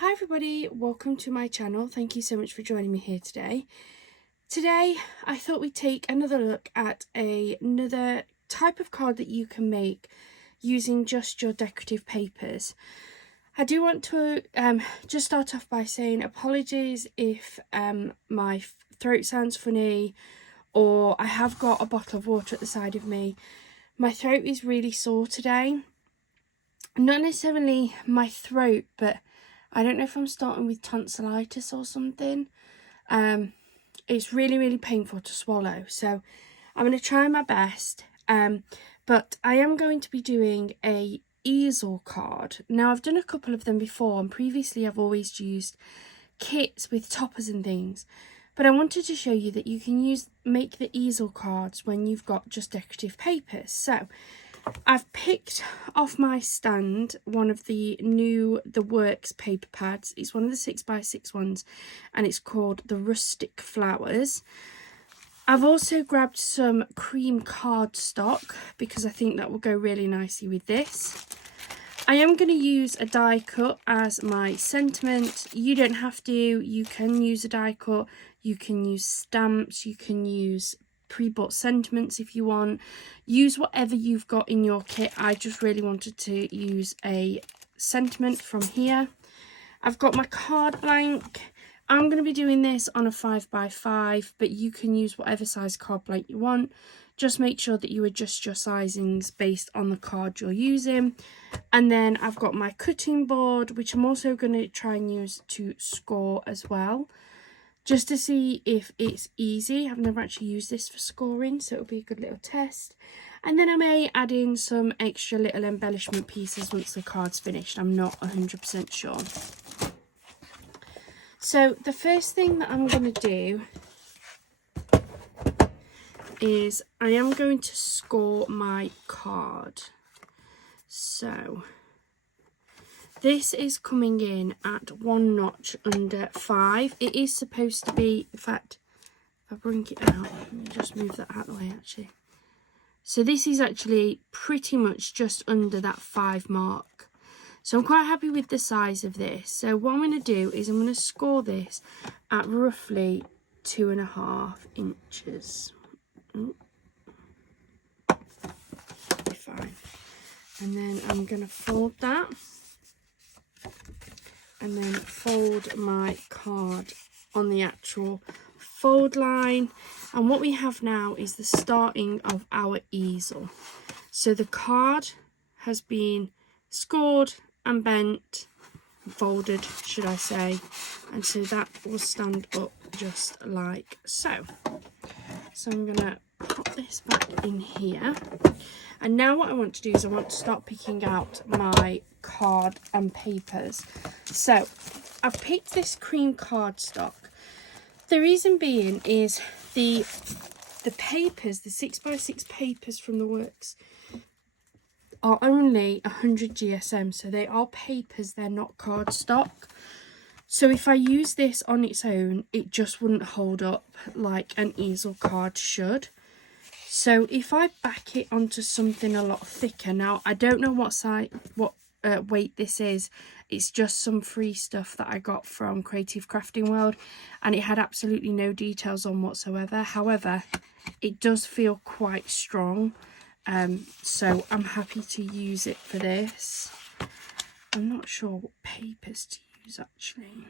Hi everybody, welcome to my channel. Thank you so much for joining me here today. Today I thought we'd take another look at another type of card that you can make using just your decorative papers. I do want to just start off by saying apologies if my throat sounds funny or I have got a bottle of water at the side of me. My throat is really sore today. Not necessarily my throat, but I don't know if I'm starting with tonsillitis or something. It's really painful to swallow, so I'm going to try my best. But I am going to be doing a easel card. Now, I've done a couple of them before, and previously I've always used kits with toppers and things. But I wanted to show you that you can make the easel cards when you've got just decorative papers. So I've picked off my stand one of the Works paper pads. It's one of the 6x6 ones and it's called the Rustic Flowers. I've also grabbed some cream cardstock because I think that will go really nicely with this. I am going to use a die cut as my sentiment. You don't have to. You can use a die cut. You can use stamps. You can use pre-bought sentiments if you want. Use whatever you've got in your kit. I just really wanted to use a sentiment from here. I've got my card blank. I'm going to be doing this on a 5x5, but you can use whatever size card blank you want. Just make sure that you adjust your sizings based on the card you're using. And then I've got my cutting board, which I'm also going to try and use to score as well, just to see if it's easy. I've never actually used this for scoring, so it'll be a good little test. And then I may add in some extra little embellishment pieces once the card's finished. I'm not 100% sure. So the first thing that I'm going to do is I am going to score my card. So this is coming in at 1 notch under 5. It is supposed to be, in fact, if I bring it out, let me just move that out of the way actually. So this is actually pretty much just under that 5 mark. So I'm quite happy with the size of this. So what I'm going to do is I'm going to score this at roughly 2.5 inches. Be fine. And then I'm going to fold that. And then fold my card on the actual fold line. And what we have now is the starting of our easel. So the card has been scored and bent, folded should I say, and so that will stand up just like so. So I'm going to put this back in here. And now what I want to do is I want to start picking out my card and papers. So I've picked this cream cardstock. The reason being is the papers, the 6x6 papers from the Works, are only 100 GSM. So they are papers, they're not cardstock. So if I use this on its own, it just wouldn't hold up like an easel card should. So if I back it onto something a lot thicker, now I don't know what weight this is. It's just some free stuff that I got from Creative Crafting World, and it had absolutely no details on whatsoever. However, it does feel quite strong, so I'm happy to use it for this. I'm not sure what papers to use actually.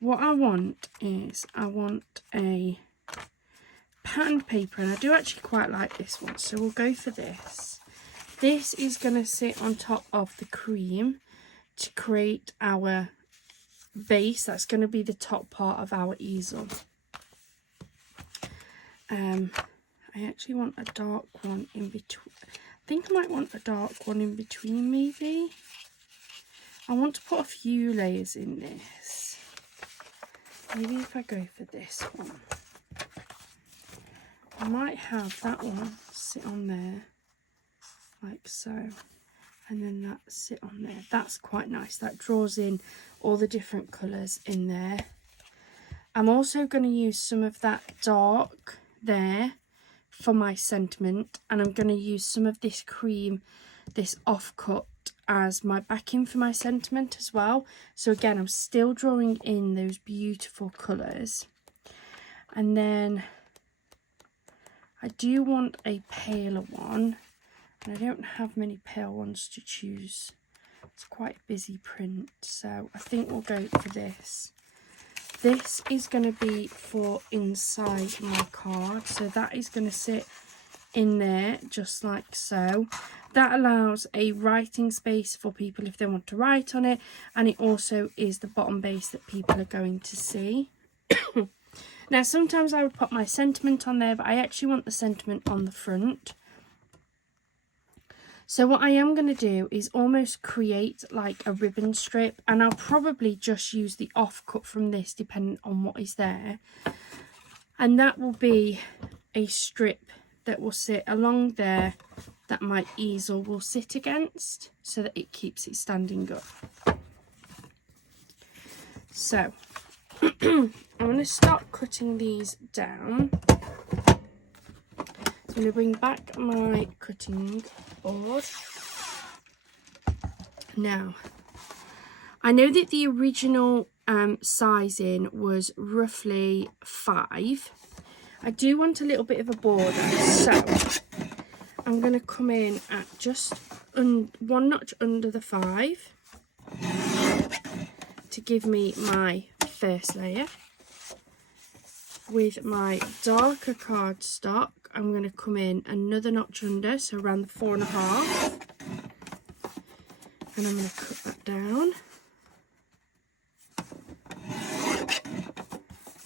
What I want is I want a patterned paper, and I do actually quite like this one, so we'll go for this. This is going to sit on top of the cream to create our base. That's going to be the top part of our easel. I actually want a dark one in between. I think I might want a dark one in between maybe. I want to put a few layers in this. Maybe if I go for this one, I might have that one sit on there like so, and then that sit on there. That's quite nice. That draws in all the different colours in there. I'm also going to use some of that dark there for my sentiment, and I'm going to use some of this cream, this offcut as my backing for my sentiment as well. So again, I'm still drawing in those beautiful colours. And then I do want a paler one, and I don't have many pale ones to choose. It's quite a busy print, so I think we'll go for this. This is going to be for inside my card, so that is going to sit in there just like so. That allows a writing space for people if they want to write on it, and it also is the bottom base that people are going to see. Now sometimes I would put my sentiment on there, but I actually want the sentiment on the front. So what I am going to do is almost create like a ribbon strip, and I'll probably just use the offcut from this depending on what is there. And that will be a strip that will sit along there that my easel will sit against, so that it keeps it standing up. So I'm going to start cutting these down. I'm going to bring back my cutting board. Now, I know that the original sizing was roughly 5. I do want a little bit of a border, so I'm going to come in at just one notch under the 5 to give me my first layer. With my darker cardstock, I'm going to come in another notch under, so around the 4.5, and I'm going to cut that down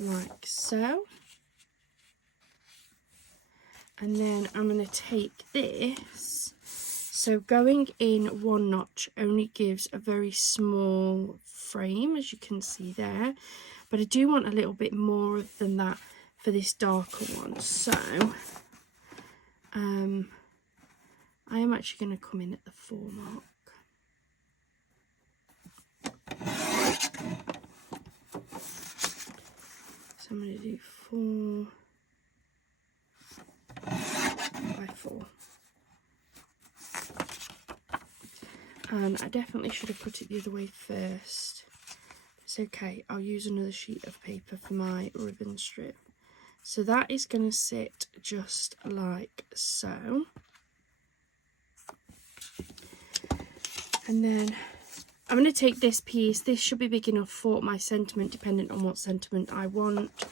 like so. And then I'm going to take this, so going in 1 notch only gives a very small frame, as you can see there, but I do want a little bit more than that for this darker one. So I am actually going to come in at the 4 mark. So I'm going to do 4 by 4. And I definitely should have put it the other way first. It's okay, I'll use another sheet of paper for my ribbon strip. So that is going to sit just like so. And then I'm going to take this piece. This should be big enough for my sentiment, depending on what sentiment I want.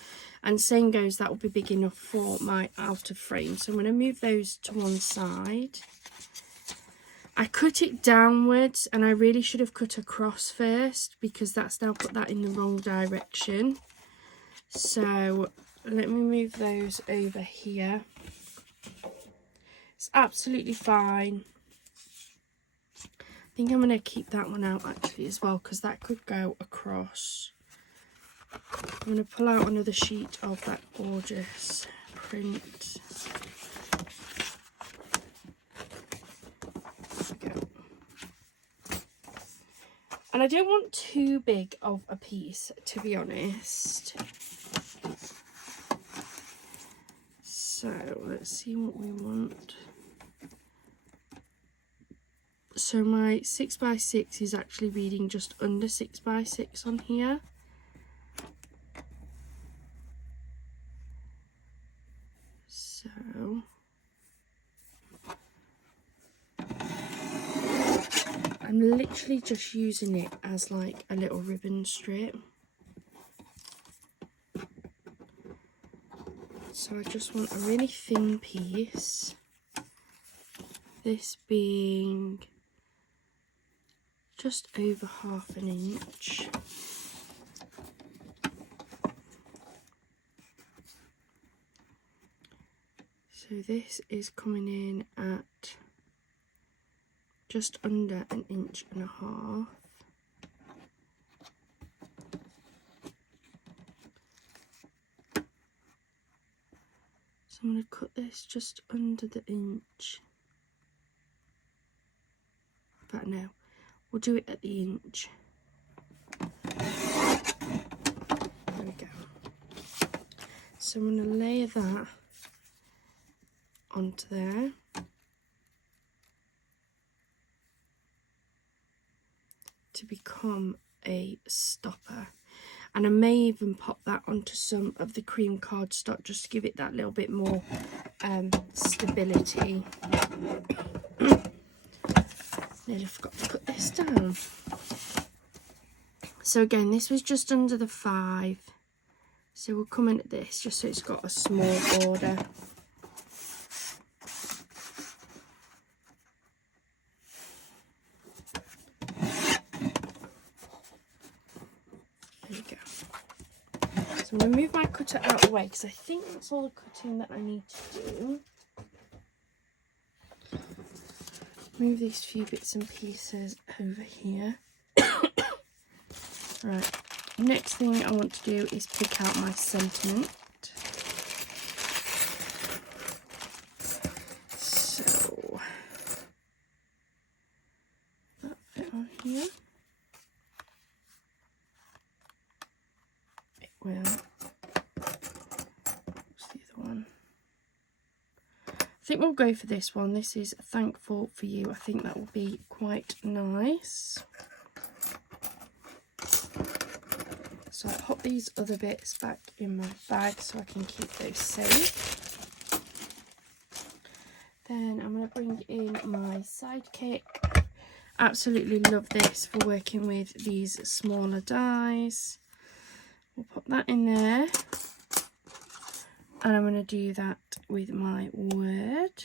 And same goes, that will be big enough for my outer frame. So I'm going to move those to one side. I cut it downwards, and I really should have cut across first, because that's now put that in the wrong direction. So let me move those over here. It's absolutely fine. I think I'm going to keep that one out actually as well, because that could go across. I'm going to pull out another sheet of that gorgeous print. And I don't want too big of a piece, to be honest. So let's see what we want. So my 6x6 is actually reading just under 6x6 on here. So I'm literally just using it as like a little ribbon strip. So I just want a really thin piece. This being just over 1/2 inch. So this is coming in at just under 1.5 inches. So I'm going to cut this just under the inch. But no, we'll do it at the inch. There we go. So I'm going to layer that onto there. to become a stopper. And I may even pop that onto some of the cream cardstock just to give it that little bit more stability. Nearly forgot to put this down. So again, this was just under the 5. So we'll come in at this just so it's got a small border. There we go. So I'm going to move my cutter out of the way because I think that's all the cutting that I need to do. Move these few bits and pieces over here. Right, next thing I want to do is pick out my sentiment. So, that bit on here. It will. What's the other one? I think we'll go for this one. This is Thankful for You. I think that will be quite nice. So I'll pop these other bits back in my bag so I can keep those safe. Then I'm going to bring in my sidekick. Absolutely love this for working with these smaller dies. We'll pop that in there. And I'm going to do that with my word.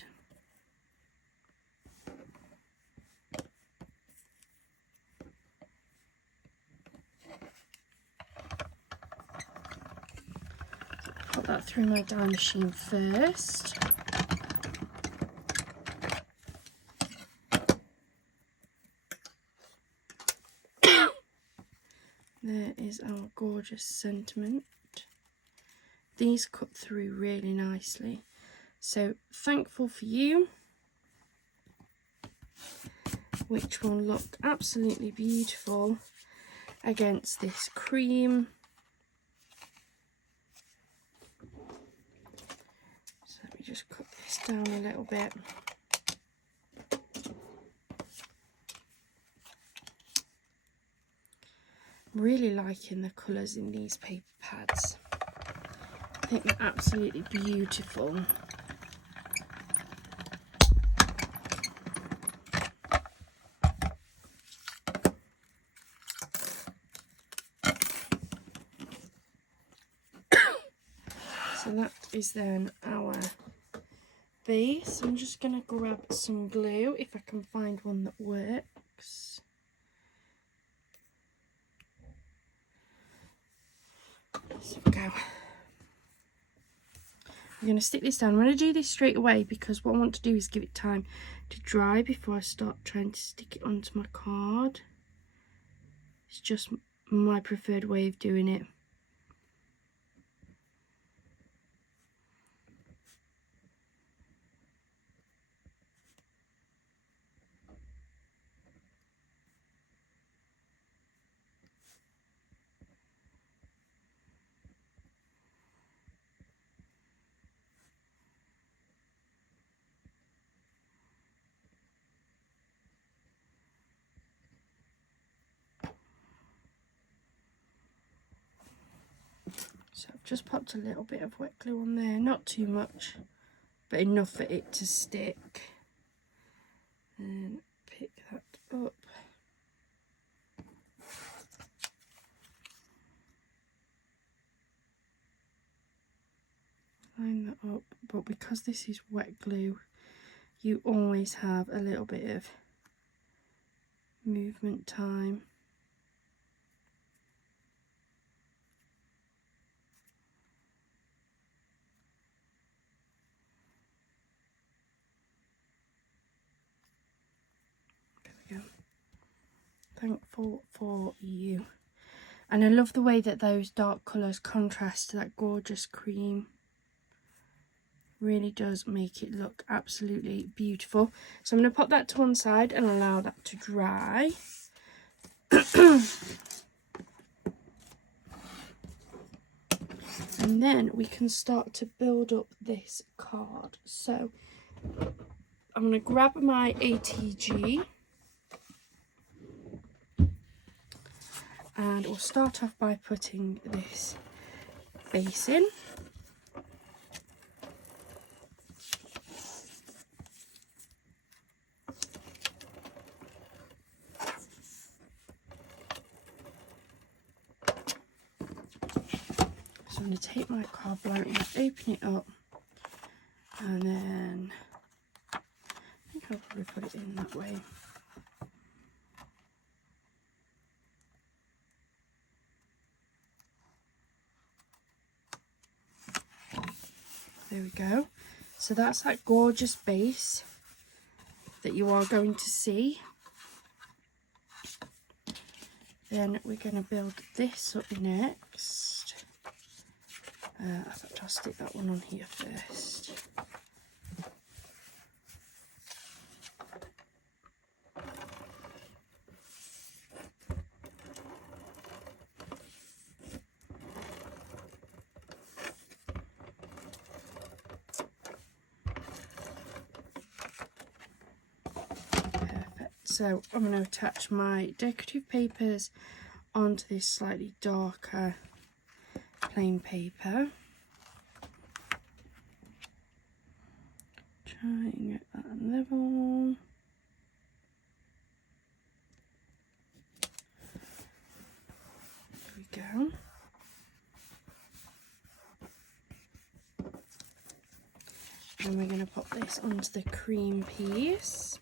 Put that through my die machine first. There is our gorgeous sentiment. These cut through really nicely. So Thankful for You, which will look absolutely beautiful against this cream. So let me just cut this down a little bit. I'm really liking the colours in these paper pads. I think they're absolutely beautiful. So that is then our base. I'm just going to grab some glue if I can find one that works. There we go. I'm going to stick this down. I'm going to do this straight away because what I want to do is give it time to dry before I start trying to stick it onto my card. It's just my preferred way of doing it. So I've just popped a little bit of wet glue on there, not too much, but enough for it to stick. And pick that up. Line that up, but because this is wet glue, you always have a little bit of movement time. Thankful for You. And I love the way that those dark colours contrast to that gorgeous cream. Really does make it look absolutely beautiful. So I'm going to pop that to one side and allow that to dry. And then we can start to build up this card. So I'm going to grab my ATG. and we'll start off by putting this base in. So I'm going to take my card blower and open it up, and then I think I'll probably put it in that way. There we go. So that's that gorgeous base that you are going to see. Then we're going to build this up next. I'll stick that one on here first. So I'm going to attach my decorative papers onto this slightly darker plain paper. Try and get that level. There we go. And we're going to pop this onto the cream piece.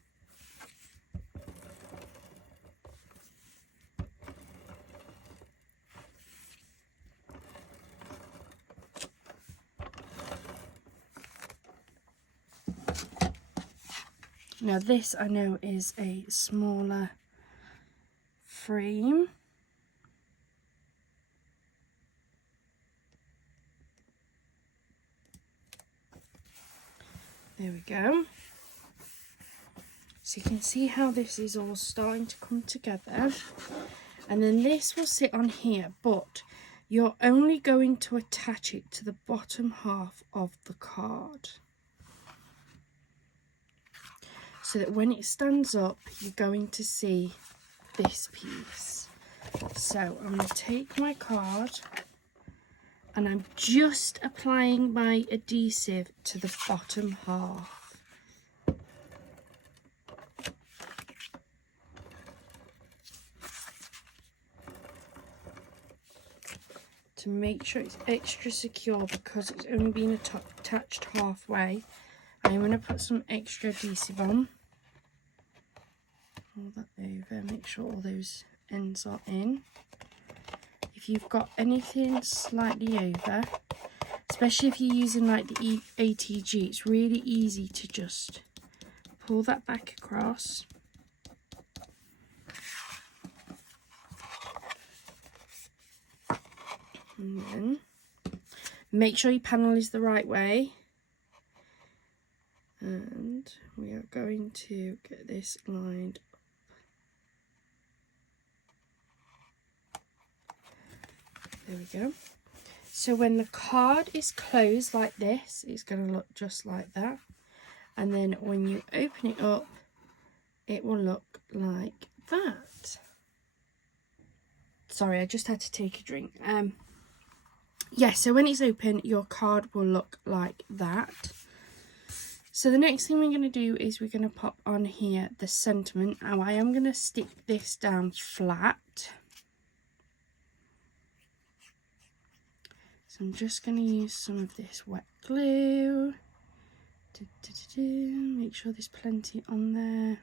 Now this I know is a smaller frame. There we go. So you can see how this is all starting to come together. And then this will sit on here, but you're only going to attach it to the bottom half of the card, so that when it stands up, you're going to see this piece. So I'm going to take my card and I'm just applying my adhesive to the bottom half. To make sure it's extra secure, because it's only been attached halfway, I'm going to put some extra adhesive on. Hold that over, make sure all those ends are in. If you've got anything slightly over, especially if you're using like the ATG, it's really easy to just pull that back across. And then make sure your panel is the right way. And we are going to get this lined up. There we go. So when the card is closed like this, it's going to look just like that. And then when you open it up, it will look like that. Sorry, I just had to take a drink. Yeah, so when it's open, your card will look like that. So the next thing we're going to do is we're going to pop on here the sentiment. Now I am going to stick this down flat. So I'm just going to use some of this wet glue. Make sure there's plenty on there.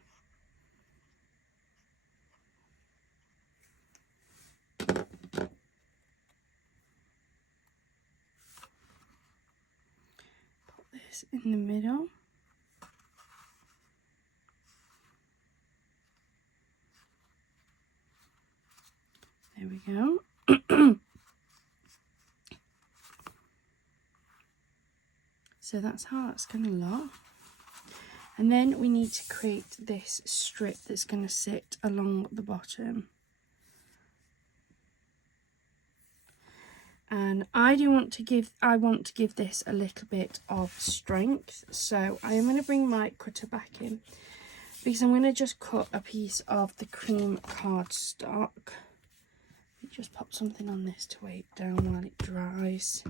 Put this in the middle. There we go. So that's how that's going to look. And then we need to create this strip that's going to sit along the bottom. And I want to give this a little bit of strength. So I am going to bring my cutter back in, because I'm going to just cut a piece of the cream cardstock. just pop something on this to weigh it down while it dries.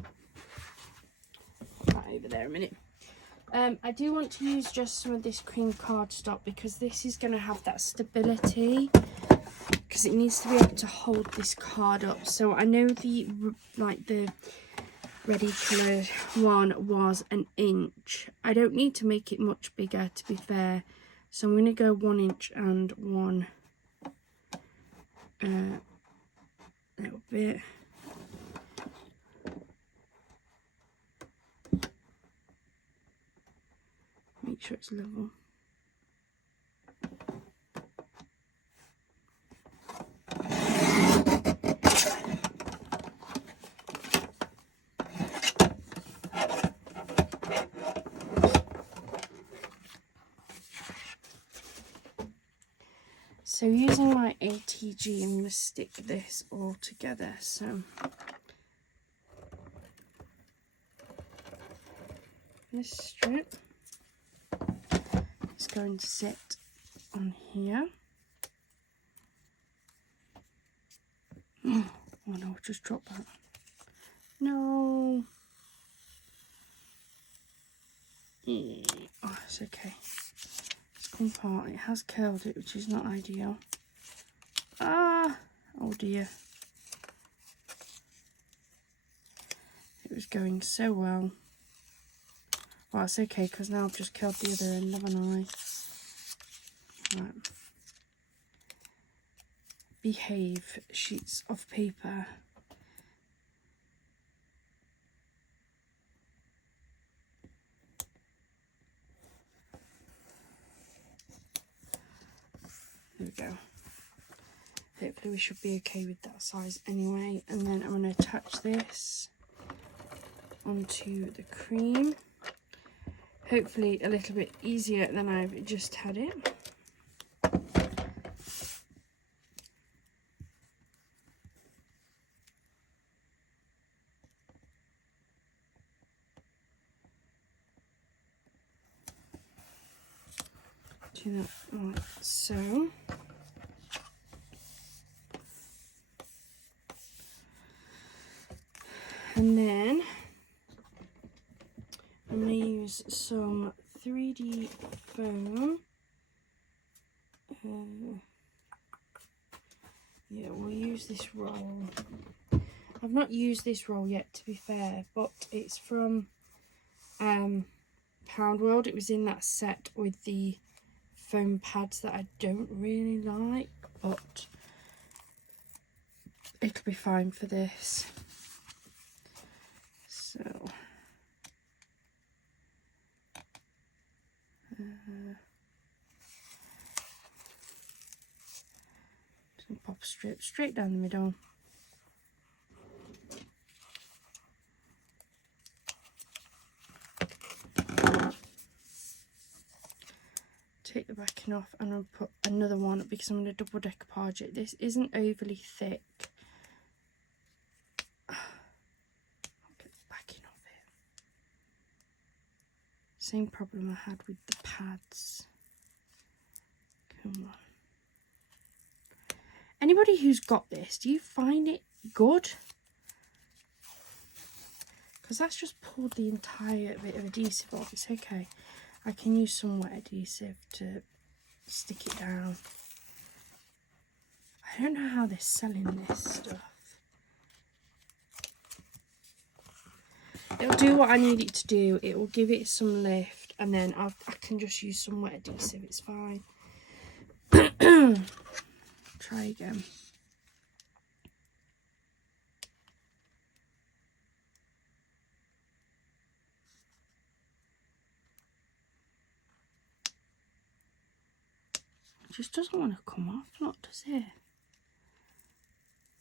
Right over there a minute. I do want to use just some of this cream cardstock because this is going to have that stability, because it needs to be able to hold this card up. So I know the ready coloured one was an inch. I don't need to make it much bigger, to be fair, so I'm going to go 1 inch and 1 little bit. Make sure it's level. So using my ATG, I'm going to stick this all together. So this strip is going to sit on here. Oh no, just drop that. No. Oh, it's okay. It's come apart. It has curled it, which is not ideal. Ah, oh dear. It was going so well. Well, it's okay because now I've just curled the other end, haven't I? Right. Behave sheets of paper. There we go. Hopefully we should be okay with that size anyway. And then I'm going to attach this onto the cream. Hopefully a little bit easier than I've just had it. Do that like so. And then I'm going to use some 3D foam. Yeah, we'll use this roll. I've not used this roll yet, to be fair, but it's from Pound World. It was in that set with the foam pads that I don't really like, but it'll be fine for this. So some pop strips straight down the middle. Take the backing off and I'll put another one because I'm going to double decoupage it. This isn't overly thick. I'll get the backing off it. Same problem I had with the pads. Come on. Anybody who's got this, do you find it good? Because that's just pulled the entire bit of adhesive off. It's okay. I can use some wet adhesive to stick it down. I don't know how they're selling this stuff. It'll do what I need it to do. It will give it some lift, and then I can just use some wet adhesive. It's fine. Try again. It just doesn't want to come off, not does it? I'm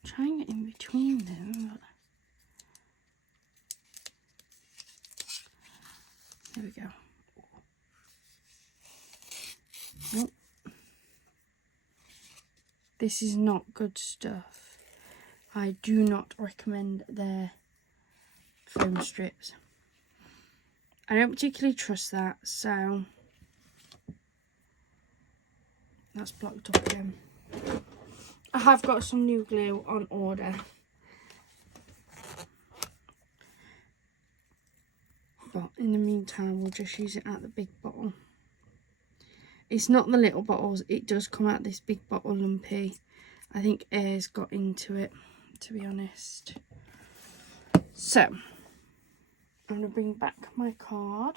trying it in between them, but there we go. Nope. This is not good stuff. I do not recommend their foam strips. I don't particularly trust that, so that's blocked up again. I have got some new glue on order. But in the meantime, we'll just use it out the big bottle. It's not the little bottles, it does come out this big bottle lumpy. I think air's got into it, to be honest. So, I'm going to bring back my card.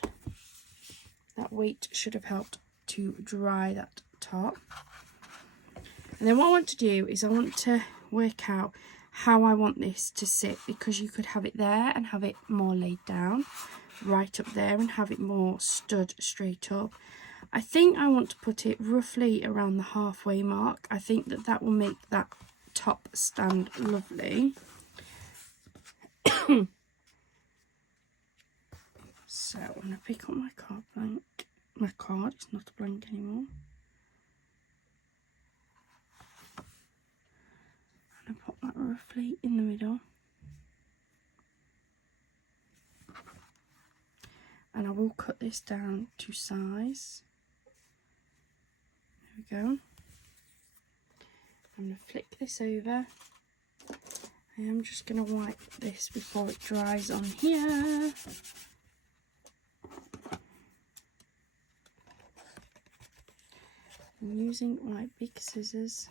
That weight should have helped to dry that top. And then what I want to do is I want to work out how I want this to sit, because you could have it there and have it more laid down, right up there, and have it more stood straight up. I think I want to put it roughly around the halfway mark. I think that that will make that top stand lovely. So I'm going to pick up my card blank. My card, it's not a blank anymore. And I put that roughly in the middle. And I will cut this down to size. There we go. I'm going to flick this over. I am just going to wipe this before it dries on here. I'm using my big scissors.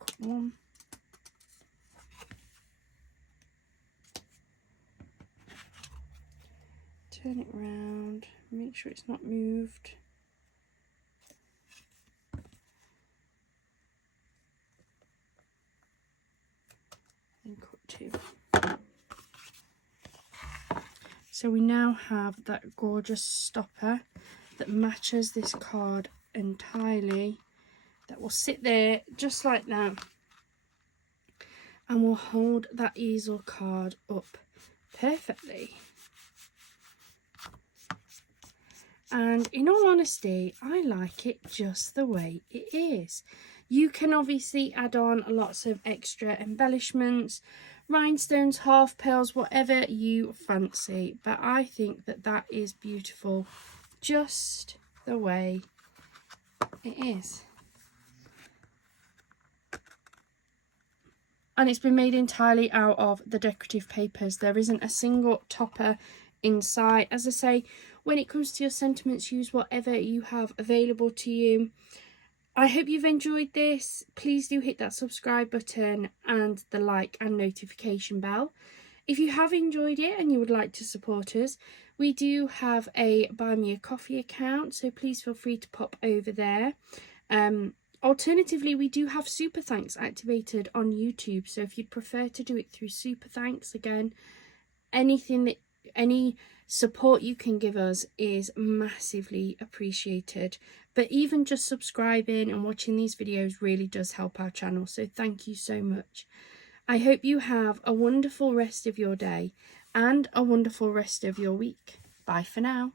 Cut one. Turn it round, make sure it's not moved. And cut two. So we now have that gorgeous stopper that matches this card entirely, that will sit there just like that and will hold that easel card up perfectly. And in all honesty, I like it just the way it is. You can obviously add on lots of extra embellishments, rhinestones, half pearls, whatever you fancy. But I think that that is beautiful just the way it is. And it's been made entirely out of the decorative papers. There isn't a single topper inside. As I say, when it comes to your sentiments, use whatever you have available to you. I hope you've enjoyed this. Please do hit that subscribe button and the like and notification bell. If you have enjoyed it and you would like to support us, we do have a Buy Me a Coffee account, so please feel free to pop over there. Alternatively, we do have Super Thanks activated on YouTube, so if you'd prefer to do it through Super Thanks, again, any support you can give us is massively appreciated. But even just subscribing and watching these videos really does help our channel, so thank you so much. I hope you have a wonderful rest of your day and a wonderful rest of your week. Bye for now.